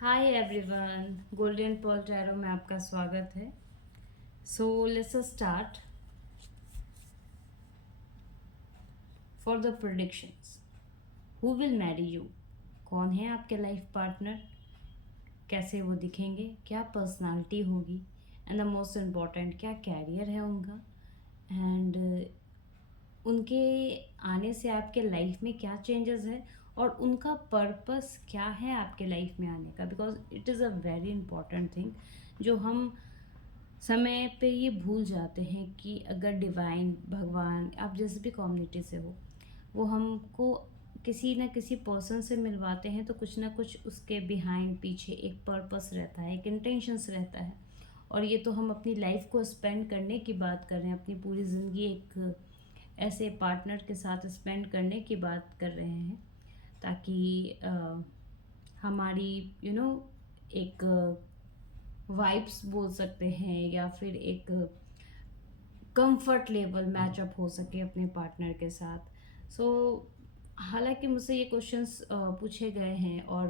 Hi everyone, golden Paul tarot में आपका स्वागत है। So let's start for the predictions. Who will marry you? कौन है आपके लाइफ पार्टनर? कैसे वो दिखेंगे? क्या पर्सनालिटी होगी? एंड द मोस्ट इम्पॉर्टेंट, क्या कैरियर है उनका? एंड उनके आने से आपके लाइफ में क्या चेंजेस है और उनका पर्पस क्या है आपके लाइफ में आने का? Because it is a very important thing जो हम समय पे ये भूल जाते हैं कि अगर डिवाइन, भगवान, आप जिस भी कम्युनिटी से हो, वो हमको किसी ना किसी पर्सन से मिलवाते हैं तो कुछ ना कुछ उसके बिहाइंड, पीछे एक पर्पस रहता है, एक इंटेंशंस रहता है। और ये तो हम अपनी लाइफ को स्पेंड करने की बात कर रहे हैं, अपनी पूरी ज़िंदगी एक ऐसे पार्टनर के साथ स्पेंड करने की बात कर रहे हैं ताकि हमारी एक वाइब्स बोल सकते हैं या फिर एक कंफर्ट लेवल मैचअप हो सके अपने पार्टनर के साथ। हालांकि मुझसे ये क्वेश्चंस पूछे गए हैं और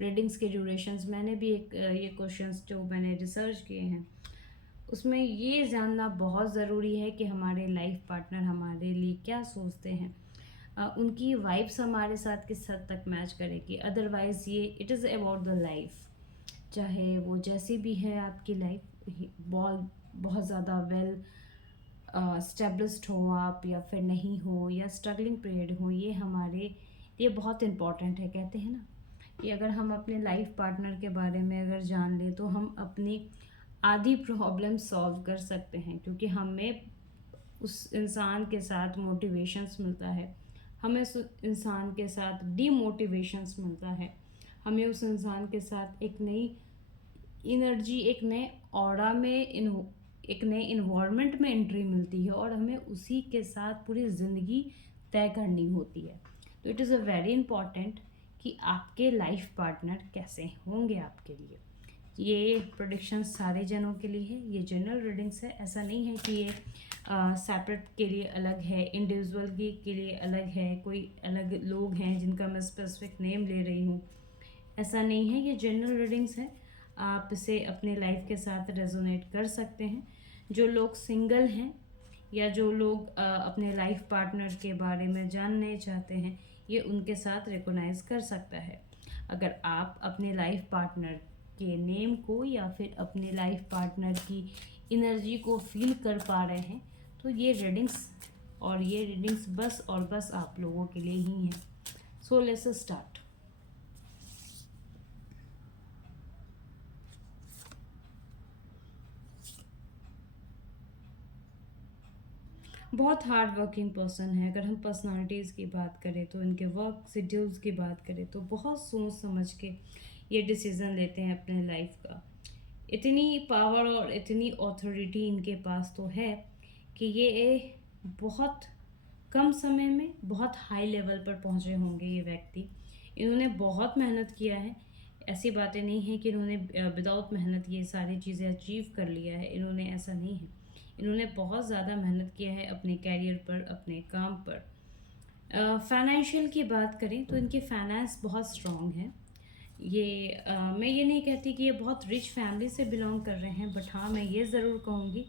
रीडिंग्स के ड्यूरेशंस मैंने भी ये क्वेश्चंस जो मैंने रिसर्च किए हैं उसमें ये जानना बहुत ज़रूरी है कि हमारे लाइफ पार्टनर हमारे लिए क्या सोचते हैं। उनकी वाइब्स हमारे साथ किस हद तक मैच करेगी। अदरवाइज़ ये it is about the life, चाहे वो जैसी भी है आपकी लाइफ, बहुत ज़्यादा वेल स्टेब्लिश्ड हो आप या फिर नहीं हो, या स्ट्रगलिंग पीरियड हो, ये हमारे लिए बहुत इम्पॉर्टेंट है। कहते हैं ना कि अगर हम अपने लाइफ पार्टनर के बारे में अगर जान लें तो हम अपनी आधी प्रॉब्लम सॉल्व कर सकते हैं, क्योंकि हमें उस इंसान के साथ मोटिवेशंस मिलता है, हमें उस इंसान के साथ डीमोटिवेशंस मिलता है, हमें उस इंसान के साथ एक नई एनर्जी, एक नए ऑरा में एक नए इन्वायरमेंट में एंट्री मिलती है और हमें उसी के साथ पूरी ज़िंदगी तय करनी होती है। तो it is a very important कि आपके लाइफ पार्टनर कैसे होंगे आपके लिए। ये प्रोडिक्शन सारे जनों के लिए है, ये जनरल रीडिंग्स है। ऐसा नहीं है कि ये सेपरेट के लिए अलग है, इंडिविजुअल के लिए अलग है, कोई अलग लोग हैं जिनका मैं स्पेसिफिक नेम ले रही हूँ, ऐसा नहीं है। ये जनरल रीडिंग्स है, आप इसे अपने लाइफ के साथ रेजोनेट कर सकते हैं। जो लोग सिंगल हैं या जो लोग अपने लाइफ पार्टनर के बारे में जानने चाहते हैं, ये उनके साथ रिकोनाइज कर सकता है। अगर आप अपने लाइफ पार्टनर के नेम को या फिर अपने लाइफ पार्टनर की एनर्जी को फील कर पा रहे हैं तो ये रीडिंग्स बस और बस आप लोगों के लिए ही हैं। So let's start. बहुत हार्ड वर्किंग पर्सन है। अगर हम पर्सनालिटीज़ की बात करें तो इनके वर्क शेड्यूल्स की बात करें तो बहुत सोच समझ के ये डिसीज़न लेते हैं अपने लाइफ का। इतनी पावर और इतनी ऑथोरिटी इनके पास तो है कि ये बहुत कम समय में बहुत हाई लेवल पर पहुंचे होंगे ये व्यक्ति। इन्होंने बहुत मेहनत किया है। ऐसी बातें नहीं है कि इन्होंने विदाउट मेहनत ये सारी चीज़ें अचीव कर लिया है, इन्होंने ऐसा नहीं है। इन्होंने बहुत ज़्यादा मेहनत किया है अपने कैरियर पर, अपने काम पर। फाइनेंशियल की बात करें तो इनकी फाइनेंस बहुत स्ट्रॉन्ग है। मैं ये नहीं कहती कि ये बहुत रिच फैमिली से बिलोंग कर रहे हैं, बट हाँ मैं ये ज़रूर कहूँगी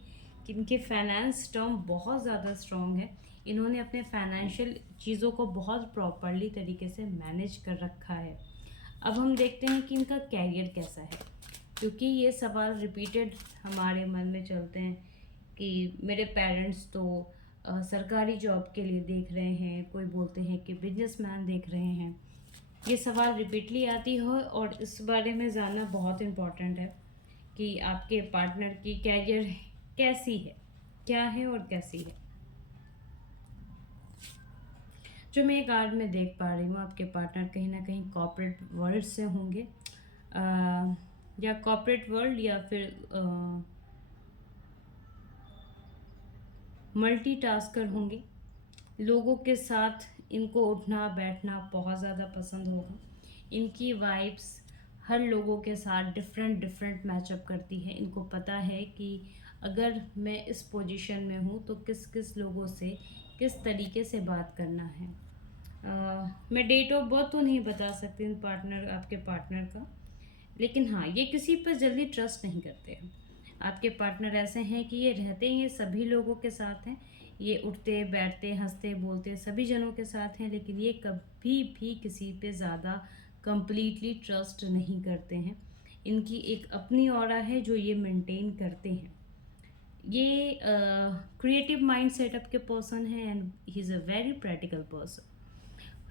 कि इनके फाइनेंस टर्म बहुत ज़्यादा स्ट्रॉन्ग है। इन्होंने अपने फाइनेंशियल चीज़ों को बहुत प्रॉपरली तरीके से मैनेज कर रखा है। अब हम देखते हैं कि इनका कैरियर कैसा है, क्योंकि ये सवाल रिपीटेड हमारे मन में चलते हैं कि मेरे पेरेंट्स तो सरकारी जॉब के लिए देख रहे हैं, कोई बोलते हैं कि बिजनेसमैन देख रहे हैं। ये सवाल रिपीटली आती है और इस बारे में जानना बहुत इम्पॉर्टेंट है कि आपके पार्टनर की कैरियर कैसी है, क्या है और कैसी है। जो मैं कार्ड में देख पा रही हूँ, आपके पार्टनर कहीं ना कहीं कॉर्पोरेट वर्ल्ड से होंगे, या कॉर्पोरेट वर्ल्ड या फिर मल्टीटास्कर होंगे। लोगों के साथ इनको उठना बैठना बहुत ज़्यादा पसंद होगा। इनकी वाइब्स हर लोगों के साथ डिफरेंट डिफरेंट मैचअप करती है। इनको पता है कि अगर मैं इस पोजीशन में हूँ तो किस किस लोगों से किस तरीके से बात करना है। मैं डेट ऑफ बर्थ तो नहीं बता सकती इन पार्टनर आपके पार्टनर का, लेकिन हाँ, ये किसी पर जल्दी ट्रस्ट नहीं करते हैं। आपके पार्टनर ऐसे हैं कि ये रहते हैं, ये सभी लोगों के साथ हैं, ये उठते बैठते हंसते बोलते सभी जनों के साथ हैं, लेकिन ये कभी भी किसी पे ज़्यादा कंप्लीटली ट्रस्ट नहीं करते हैं। इनकी एक अपनी ऑरा है जो ये मेंटेन करते हैं। ये क्रिएटिव माइंड सेटअप के पर्सन है and he is a very practical person.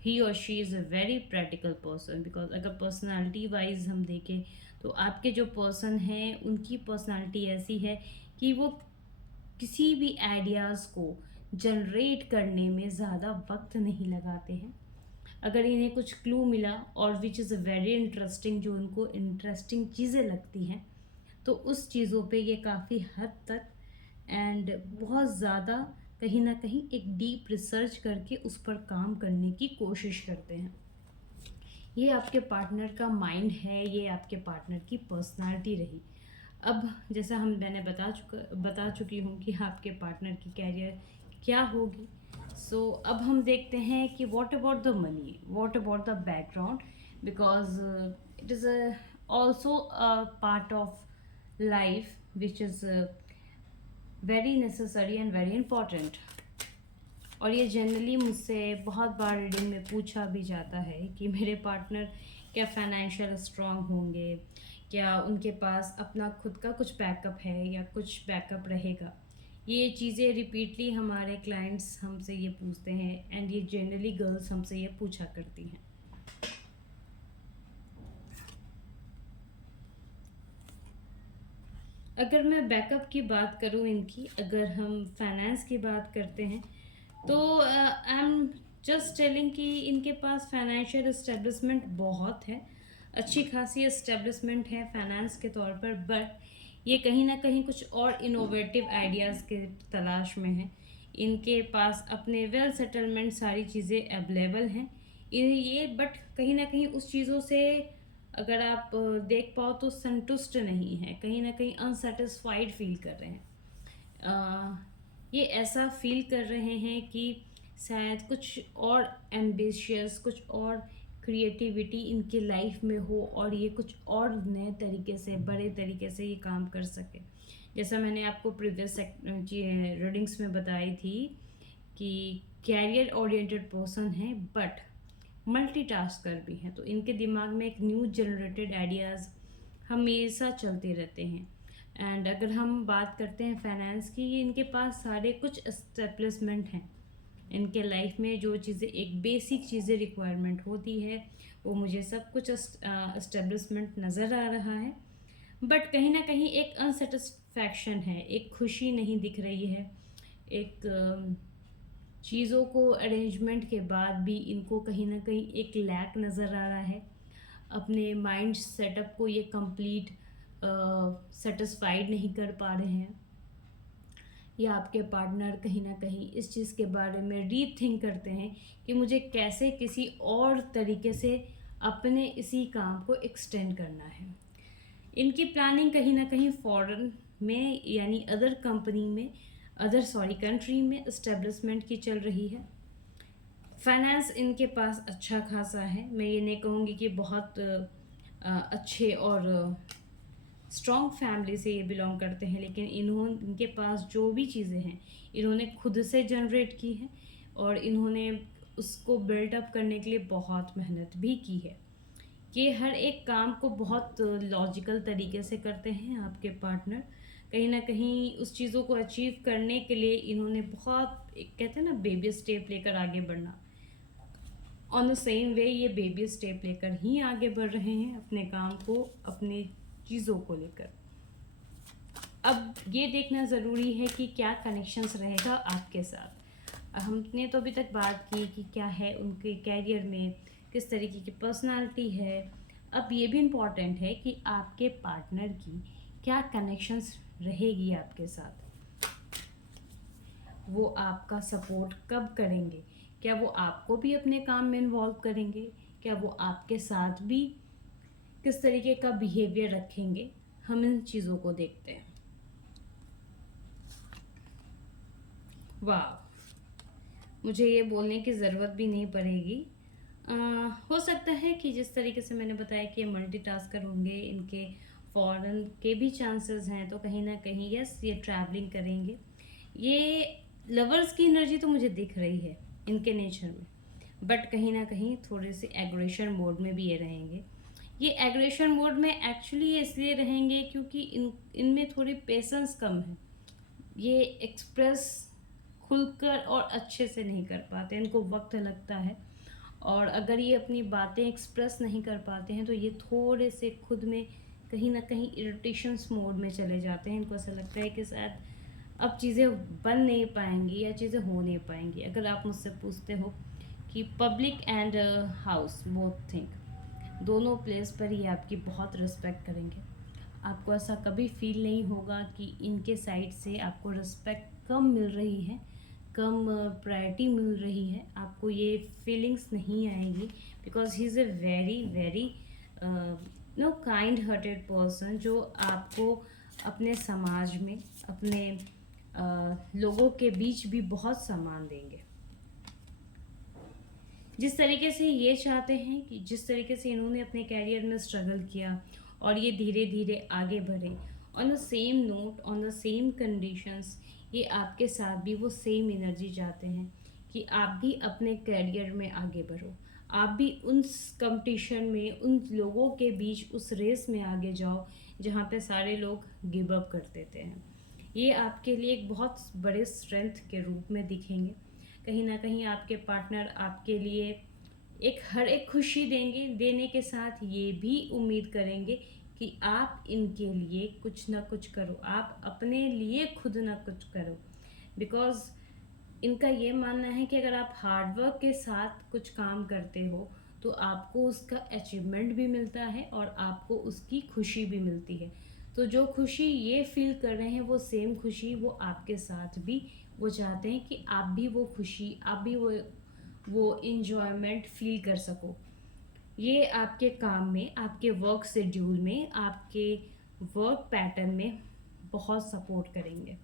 He और she is a very practical person, because अगर पर्सनालिटी वाइज हम देखें तो आपके जो पर्सन हैं उनकी पर्सनालिटी ऐसी है कि वो किसी भी आइडियाज़ को जनरेट करने में ज़्यादा वक्त नहीं लगाते हैं। अगर इन्हें कुछ क्लू मिला और which is a very interesting, जो उनको इंटरेस्टिंग चीज़ें लगती हैं, तो उस चीज़ों पे ये काफ़ी हद तक एंड बहुत ज़्यादा कहीं ना कहीं एक डीप रिसर्च करके उस पर काम करने की कोशिश करते हैं। ये आपके पार्टनर का माइंड है, ये आपके पार्टनर की पर्सनालिटी रही। अब जैसा मैंने बता चुकी हूँ कि आपके पार्टनर की कैरियर क्या होगी। सो अब हम देखते हैं कि what about the money, what about the background, because it is also a part of life which is very necessary and very important. और ये जनरली मुझसे बहुत बार रीडिंग में पूछा भी जाता है कि मेरे पार्टनर क्या फाइनेंशियल स्ट्रांग होंगे, क्या उनके पास अपना खुद का कुछ बैकअप है या कुछ बैकअप रहेगा। ये चीज़ें रिपीटली हमारे क्लाइंट्स हमसे ये पूछते हैं एंड ये जनरली गर्ल्स हमसे ये पूछा करती हैं। अगर मैं बैकअप की बात करूँ इनकी, अगर हम फाइनेंस की बात करते हैं तो आई एम जस्ट टेलिंग कि इनके पास फाइनेंशियल इस्टेब्लिशमेंट बहुत है, अच्छी खासी इस्टेब्लिशमेंट है फाइनेंस के तौर पर, बट ये कहीं ना कहीं कुछ और इनोवेटिव आइडियाज़ के तलाश में है। इनके पास अपने वेल सेटलमेंट सारी चीज़ें अवेलेबल हैं ये, बट कहीं ना कहीं उस चीज़ों से अगर आप देख पाओ तो संतुष्ट नहीं है, कहीं ना कहीं अनसेटिस्फाइड फील कर रहे हैं। ये ऐसा फील कर रहे हैं कि शायद कुछ और एम्बिशियस, कुछ और क्रिएटिविटी इनकी लाइफ में हो और ये कुछ और नए तरीके से, बड़े तरीके से ये काम कर सके। जैसा मैंने आपको प्रीवियस रीडिंग्स में बताई थी कि कैरियर ओरिएंटेड पर्सन है बट मल्टीटास्कर भी हैं, तो इनके दिमाग में एक न्यू जनरेटेड आइडियाज़ हमेशा चलते रहते हैं। एंड अगर हम बात करते हैं फाइनेंस की, ये इनके पास सारे कुछ एस्टेब्लिशमेंट हैं। इनके लाइफ में जो चीज़ें, एक बेसिक चीज़ें रिक्वायरमेंट होती है, वो मुझे सब कुछ एस्टेब्लिशमेंट नज़र आ रहा है, बट कहीं ना कहीं एक अनसेटिस्फैक्शन है, एक खुशी नहीं दिख रही है। एक चीज़ों को अरेंजमेंट के बाद भी इनको कहीं ना कहीं एक लैक नज़र आ रहा है। अपने माइंड सेटअप को ये कंप्लीट सेटिस्फाइड नहीं कर पा रहे हैं, या आपके पार्टनर कहीं ना कहीं इस चीज़ के बारे में रीथिंक करते हैं कि मुझे कैसे किसी और तरीके से अपने इसी काम को एक्सटेंड करना है। इनकी प्लानिंग कहीं ना कहीं फॉरेन में यानी अदर कंपनी में, कंट्री में इस्टेब्लिशमेंट की चल रही है। फाइनेंस इनके पास अच्छा खासा है, मैं ये नहीं कहूँगी कि बहुत अच्छे और स्ट्रॉन्ग फैमिली से ये बिलोंग करते हैं, लेकिन इनके पास जो भी चीज़ें हैं इन्होंने खुद से जनरेट की हैं और इन्होंने उसको बिल्डअप करने के लिए बहुत मेहनत भी की है। कि हर एक काम को बहुत लॉजिकल तरीके से करते हैं आपके पार्टनर। कहीं ना कहीं उस चीज़ों को अचीव करने के लिए इन्होंने बहुत, एक कहते हैं ना, बेबी स्टेप लेकर आगे बढ़ना। ऑन द सेम वे ये बेबी स्टेप लेकर ही आगे बढ़ रहे हैं अपने काम को, अपने चीज़ों को लेकर। अब ये देखना ज़रूरी है कि क्या कनेक्शंस रहेगा आपके साथ। हमने तो अभी तक बात की कि क्या है उनके कैरियर में, किस तरीके की पर्सनालिटी है। अब ये भी इम्पॉर्टेंट है कि आपके पार्टनर की क्या कनेक्शंस रहेगी आपके साथ, वो आपका सपोर्ट कब करेंगे, क्या वो आपको भी अपने काम में इन्वॉल्व करेंगे, क्या वो आपके साथ भी किस तरीके का बिहेवियर रखेंगे। हम इन चीज़ों को देखते हैं। वाह, मुझे ये बोलने की ज़रूरत भी नहीं पड़ेगी। अ, हो सकता है कि जिस तरीके से मैंने बताया कि ये मल्टीटास्कर होंगे, इनके फ़ॉरेन के भी चांसेस हैं, तो कहीं न कहीं यस, ये ट्रैवलिंग करेंगे। ये लवर्स की एनर्जी तो मुझे दिख रही है इनके नेचर में, बट कहीं न कहीं थोड़े-से एग्रेशन मोड में भी ये रहेंगे। ये एग्रेशन मोड में एक्चुअली ये इसलिए रहेंगे क्योंकि इनमें थोड़ी पेशेंस कम है। ये एक्सप्रेस खुलकर और अच्छे से नहीं कर पाते, इनको वक्त लगता है। और अगर ये अपनी बातें एक्सप्रेस नहीं कर पाते हैं तो ये थोड़े से खुद में कहीं ना कहीं इरिटेशंस मोड में चले जाते हैं। इनको ऐसा लगता है कि शायद अब चीज़ें बन नहीं पाएंगी या चीज़ें हो नहीं पाएंगी। अगर आप मुझसे पूछते हो कि public and house both think, दोनों प्लेस पर ये आपकी बहुत रिस्पेक्ट करेंगे। आपको ऐसा कभी फील नहीं होगा कि इनके साइड से आपको रिस्पेक्ट कम मिल रही है, कम प्रायोरिटी मिल रही है। आपको ये फीलिंग्स नहीं आएगी, because he is a very very know kind hearted person, जो आपको अपने समाज में, अपने लोगों के बीच भी बहुत सम्मान देंगे। जिस तरीके से ये चाहते हैं कि जिस तरीके से इन्होंने अपने कैरियर में स्ट्रगल किया और ये धीरे धीरे आगे बढ़े, on the same note, on the same conditions, ये आपके साथ भी वो सेम एनर्जी चाहते हैं कि आप भी अपने कैरियर में आगे बढ़ो। आप भी उन कंपटीशन में, उन लोगों के बीच उस रेस में आगे जाओ जहाँ पे सारे लोग गिव अप कर देते हैं। ये आपके लिए एक बहुत बड़े स्ट्रेंथ के रूप में दिखेंगे। कहीं ना कहीं आपके पार्टनर आपके लिए एक हर एक खुशी देंगे, देने के साथ ये भी उम्मीद करेंगे कि आप इनके लिए कुछ ना कुछ करो, आप अपने लिए खुद ना कुछ करो। बिकॉज इनका ये मानना है कि अगर आप हार्डवर्क के साथ कुछ काम करते हो तो आपको उसका अचीवमेंट भी मिलता है और आपको उसकी खुशी भी मिलती है। तो जो खुशी ये फील कर रहे हैं वो सेम खुशी वो आपके साथ भी वो चाहते हैं कि आप भी वो खुशी, आप भी वो इंजॉयमेंट फील कर सको। ये आपके काम में, आपके वर्क शेड्यूल में, आपके वर्क पैटर्न में बहुत सपोर्ट करेंगे,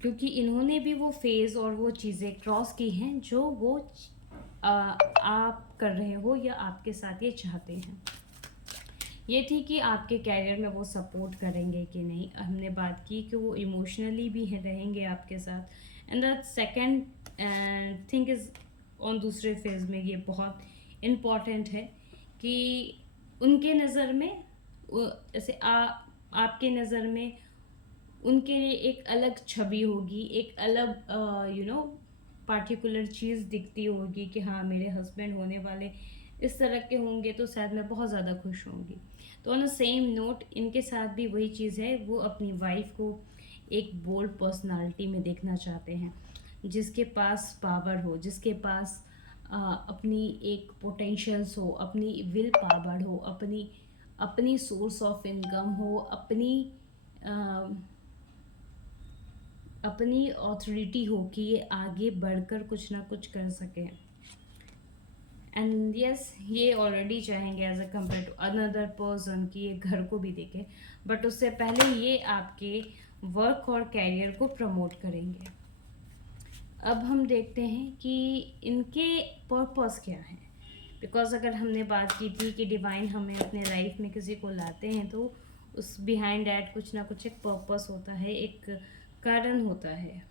क्योंकि इन्होंने भी वो फेज़ और वो चीज़ें क्रॉस की हैं जो वो आप कर रहे हो या आपके साथ ये चाहते हैं। ये थी कि आपके कैरियर में वो सपोर्ट करेंगे कि नहीं। हमने बात की कि वो इमोशनली भी रहेंगे आपके साथ। And the second thing is, on दूसरे फेज़ में ये बहुत इम्पॉर्टेंट है कि उनके नज़र में जैसे आपके नज़र में उनके लिए एक अलग छवि होगी, एक अलग पार्टिकुलर चीज़ दिखती होगी कि हाँ, मेरे हस्बैंड होने वाले इस तरह के होंगे तो शायद मैं बहुत ज़्यादा खुश होंगी। तो ऑन द सेम नोट इनके साथ भी वही चीज़ है, वो अपनी वाइफ को एक बोल्ड पर्सनालिटी में देखना चाहते हैं, जिसके पास पावर हो, जिसके पास अपनी एक पोटेंशियल्स हो, अपनी विल पावर हो, अपनी अपनी सोर्स ऑफ इनकम हो, अपनी ऑथोरिटी हो कि ये आगे बढ़कर कुछ ना कुछ कर सके। एंड यस, ये ऑलरेडी चाहेंगे as a compare to another person कि ये घर को भी देखे, बट उससे पहले ये आपके वर्क और कैरियर को प्रमोट करेंगे। अब हम देखते हैं कि इनके पर्पस क्या है। बिकॉज अगर हमने बात की थी कि डिवाइन हमें अपने लाइफ में किसी को लाते हैं तो उस बिहाइंड दैट कुछ ना कुछ एक पर्पस होता है, एक कारण होता है।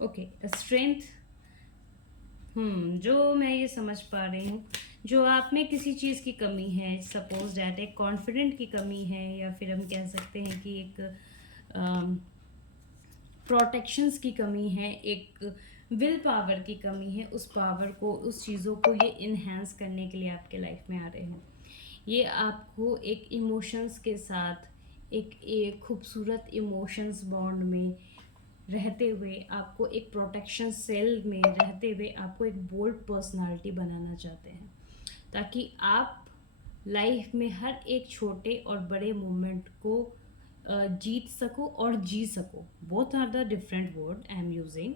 ओके, स्ट्रेंथ, जो मैं ये समझ पा रही हूँ, जो आप में किसी चीज़ की कमी है, सपोज डैट एक कॉन्फिडेंट की कमी है, या फिर हम कह सकते हैं कि एक प्रोटेक्शंस की कमी है, एक विल पावर की कमी है, उस पावर को, उस चीज़ों को ये इन्हेंस करने के लिए आपके लाइफ में आ रहे हैं। ये आपको एक इमोशंस के साथ एक खूबसूरत इमोशंस बॉन्ड में रहते हुए, आपको एक प्रोटेक्शन सेल में रहते हुए आपको एक बोल्ड पर्सनालिटी बनाना चाहते हैं, ताकि आप लाइफ में हर एक छोटे और बड़े मोमेंट को जीत सको और जी सको। Both are the different word I am using,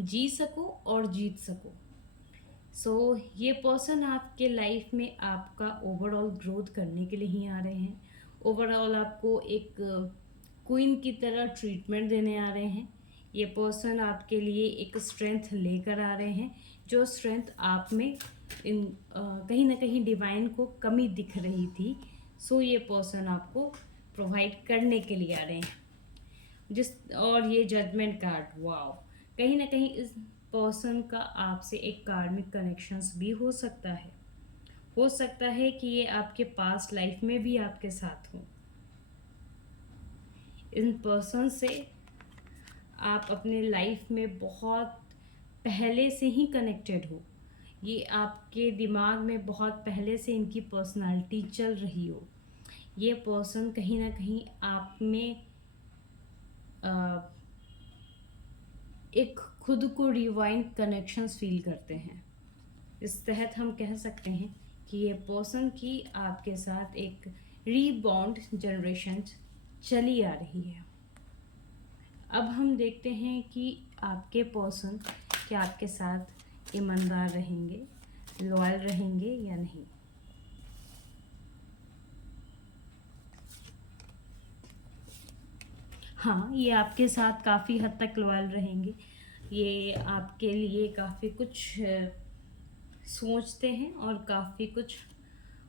जी सको और जीत सको। सो ये पर्सन आपके लाइफ में आपका ओवरऑल ग्रोथ करने के लिए ही आ रहे हैं। ओवरऑल आपको एक क्वीन की तरह ट्रीटमेंट देने आ रहे हैं। ये पर्सन आपके लिए एक स्ट्रेंथ लेकर आ रहे हैं, जो स्ट्रेंथ आप में कहीं ना कहीं डिवाइन को कमी दिख रही थी। सो ये पर्सन आपको प्रोवाइड करने के लिए आ रहे हैं। और ये जजमेंट कार्ड, वाओ, कहीं ना कहीं इस पर्सन का आपसे एक कार्मिक कनेक्शंस भी हो सकता है। हो सकता है कि ये आपके पास्ट लाइफ में भी आपके साथ हो। इन पर्सन से आप अपने लाइफ में बहुत पहले से ही कनेक्टेड हो। ये आपके दिमाग में बहुत पहले से इनकी पर्सनालिटी चल रही हो। ये पर्सन कहीं ना कहीं आप में एक खुद को डिवाइन कनेक्शंस फील करते हैं। इस तहत हम कह सकते हैं कि ये पर्सन की आपके साथ एक रीबॉन्ड जनरेशन चली आ रही है। अब हम देखते हैं कि आपके पर्सन क्या आपके साथ ईमानदार रहेंगे, लॉयल रहेंगे या नहीं। हाँ, ये आपके साथ काफ़ी हद तक लॉयल रहेंगे। ये आपके लिए काफ़ी कुछ सोचते हैं और काफ़ी कुछ,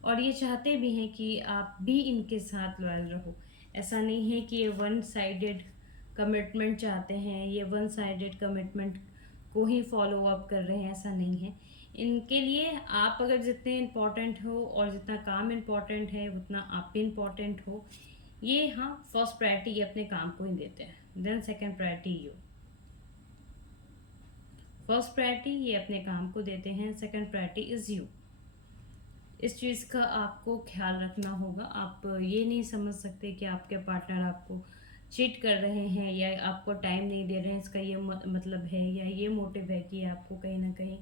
और ये चाहते भी हैं कि आप भी इनके साथ लॉयल रहो। ऐसा नहीं है कि ये वन साइडेड कमिटमेंट चाहते हैं, ये वन साइडेड कमिटमेंट को ही फॉलो अप कर रहे हैं, ऐसा नहीं है। इनके लिए आप अगर जितने इम्पोर्टेंट हो और जितना काम इम्पोर्टेंट है उतना आप भी इम्पोर्टेंट हो। ये हाँ, फर्स्ट प्रायोरिटी ये अपने काम को ही देते हैं, then second priority you. First priority ये अपने काम को देते हैं, सेकंड प्रायोरिटी इज़ यू। इस चीज़ का आपको ख्याल रखना होगा। आप ये नहीं समझ सकते कि आपके पार्टनर आपको चीट कर रहे हैं या आपको टाइम नहीं दे रहे हैं। इसका ये मतलब है या ये मोटिव है कि आपको कहीं ना कहीं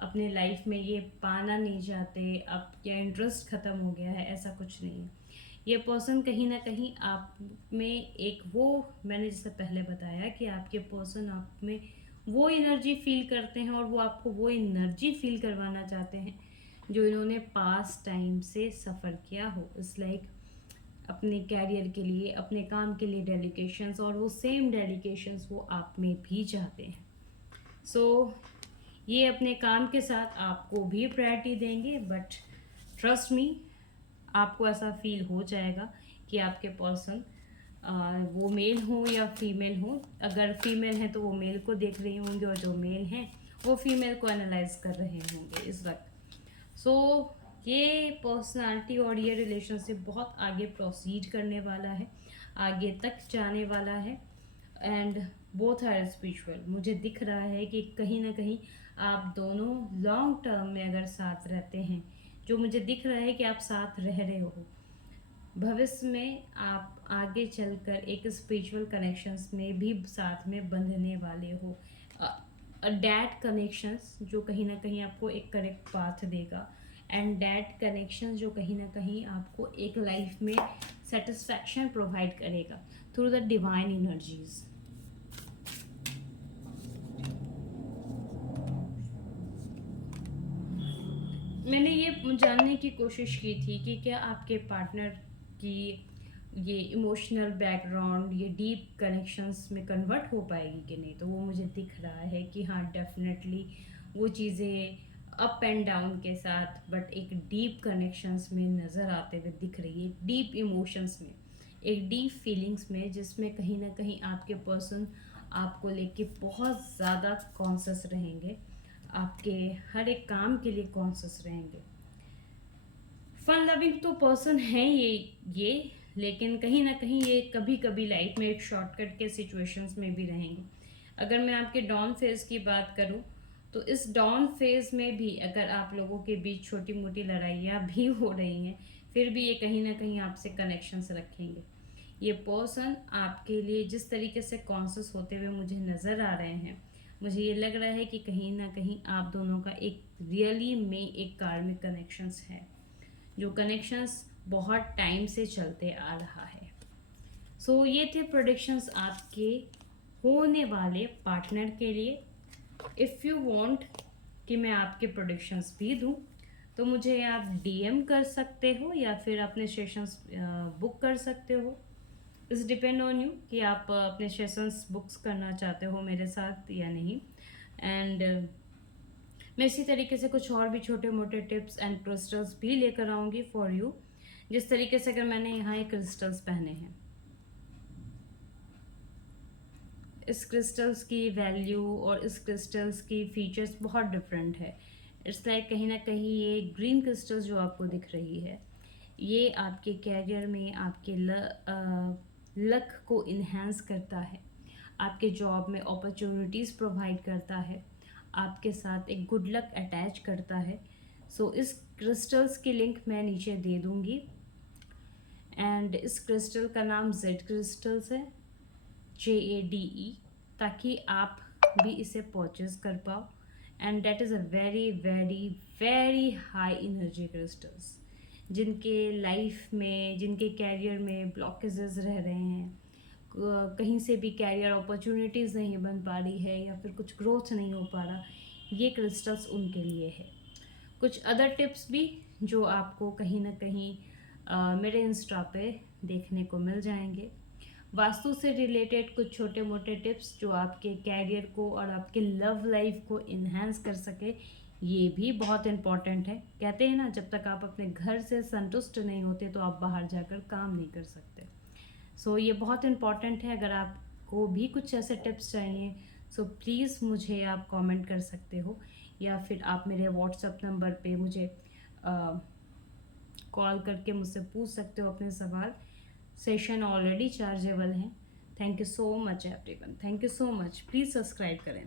अपने लाइफ में ये पाना नहीं चाहते, आपका इंटरेस्ट ख़त्म हो गया है, ऐसा कुछ नहीं है। ये पर्सन कहीं ना कहीं आप में एक वो, मैंने जैसे पहले बताया कि आपके पर्सन आप में वो एनर्जी फील करते हैं और वो आपको वो एनर्जी फील करवाना चाहते हैं जो इन्होंने पास्ट टाइम से सफ़र किया हो। इस लाइक अपने कैरियर के लिए, अपने काम के लिए डेडिकेशंस, और वो सेम डेडिकेशंस वो आप में भी चाहते हैं। सो ये अपने काम के साथ आपको भी प्रायोरिटी देंगे, बट ट्रस्ट मी, आपको ऐसा फील हो जाएगा कि आपके पर्सन वो मेल हो या फीमेल हो। अगर फीमेल है तो वो मेल को देख रही होंगे, और जो मेल हैं वो फीमेल को एनालाइज कर रहे होंगे इस वक्त। सो ये पर्सनालिटी और ये रिलेशनशिप बहुत आगे प्रोसीड करने वाला है, आगे तक जाने वाला है। And both are spiritual. मुझे दिख रहा है कि कहीं ना कहीं आप दोनों लॉन्ग टर्म में अगर साथ रहते हैं, जो मुझे दिख रहा है कि आप साथ रह रहे हो, भविष्य में आप आगे चलकर एक स्पिरिचुअल कनेक्शंस में भी साथ में बंधने वाले हो। डैट कनेक्शंस जो कहीं ना कहीं आपको एक करेक्ट पाथ देगा, एंड डैट कनेक्शंस जो कहीं ना कहीं आपको एक लाइफ में सेटिस्फैक्शन प्रोवाइड करेगा थ्रू द डिवाइन एनर्जीज। मैंने ये जानने की कोशिश की थी कि क्या आपके पार्टनर की ये इमोशनल बैकग्राउंड ये डीप कनेक्शंस में कन्वर्ट हो पाएगी कि नहीं, तो वो मुझे दिख रहा है कि हाँ, डेफिनेटली वो चीज़ें अप एंड डाउन के साथ बट एक डीप कनेक्शंस में नज़र आते हुए दिख रही है, डीप इमोशंस में, एक डीप फीलिंग्स में, जिसमें कहीं ना कहीं आपके पर्सन आपको लेके बहुत ज़्यादा कॉन्शियस रहेंगे, आपके हर एक काम के लिए कॉन्शियस रहेंगे। फन लविंग तो पर्सन है ये, लेकिन कहीं ना कहीं ये कभी कभी लाइफ में एक शॉर्टकट के सिचुएशंस में भी रहेंगे। अगर मैं आपके डॉन फेज की बात करूं, तो इस डॉन फेज में भी अगर आप लोगों के बीच छोटी मोटी लड़ाइयाँ भी हो रही हैं, फिर भी ये कहीं ना कहीं आपसे कनेक्शंस रखेंगे। ये पर्सन आपके लिए जिस तरीके से कॉन्शियस होते हुए मुझे नज़र आ रहे हैं, मुझे ये लग रहा है कि कहीं ना कहीं आप दोनों का एक रियली में एक कार्मिक कनेक्शंस है, जो कनेक्शंस बहुत टाइम से चलते आ रहा है। सो ये थे प्रोडिक्शंस आपके होने वाले पार्टनर के लिए। इफ़ यू वांट कि मैं आपके प्रोडिक्शंस भी दूं, तो मुझे आप डीएम कर सकते हो या फिर अपने सेशंस बुक कर सकते हो। इट्स डिपेंड ऑन यू कि आप अपने सेशंस बुक्स करना चाहते हो मेरे साथ या नहीं। एंड मैं इसी तरीके से कुछ और भी छोटे मोटे टिप्स एंड क्रिस्टल्स भी लेकर आऊँगी फॉर यू। जिस तरीके से अगर मैंने यहाँ ये क्रिस्टल्स पहने हैं, इस क्रिस्टल्स की वैल्यू और इस क्रिस्टल्स की फीचर्स बहुत डिफरेंट है। इट्स लाइक कहीं ना कहीं ये ग्रीन क्रिस्टल्स जो आपको दिख रही है, ये आपके कैरियर में आपके लक को इन्हेंस करता है, आपके जॉब में अपॉर्चुनिटीज़ प्रोवाइड करता है, आपके साथ एक गुड लक अटैच करता है। सो इस क्रिस्टल्स की लिंक मैं नीचे दे दूँगी। एंड इस क्रिस्टल का नाम जेड क्रिस्टल्स है, JADE, ताकि आप भी इसे परचेज कर पाओ। And that is a very very very high energy crystals, जिनके लाइफ में, जिनके कैरियर में ब्लॉकेजेस रह रहे हैं, कहीं से भी कैरियर अपॉर्चुनिटीज़ नहीं बन पा रही है या फिर कुछ ग्रोथ नहीं हो पा रहा, ये क्रिस्टल्स उनके लिए है। कुछ अदर टिप्स भी जो आपको कहीं ना कहीं मेरे इंस्टा पे देखने को मिल जाएंगे। वास्तु से रिलेटेड कुछ छोटे मोटे टिप्स जो आपके कैरियर को और आपके लव लाइफ को इन्हेंस कर सके, ये भी बहुत इम्पॉर्टेंट है। कहते हैं ना, जब तक आप अपने घर से संतुष्ट नहीं होते तो आप बाहर जाकर काम नहीं कर सकते। सो ये बहुत इम्पॉर्टेंट है। अगर आपको भी कुछ ऐसे टिप्स चाहिए, सो प्लीज़ मुझे आप कमेंट कर सकते हो या फिर आप मेरे व्हाट्सएप नंबर पे मुझे कॉल करके मुझसे पूछ सकते हो अपने सवाल। सेशन ऑलरेडी चार्जेबल हैं। Thank you so much everyone, thank you so much. Please subscribe करें।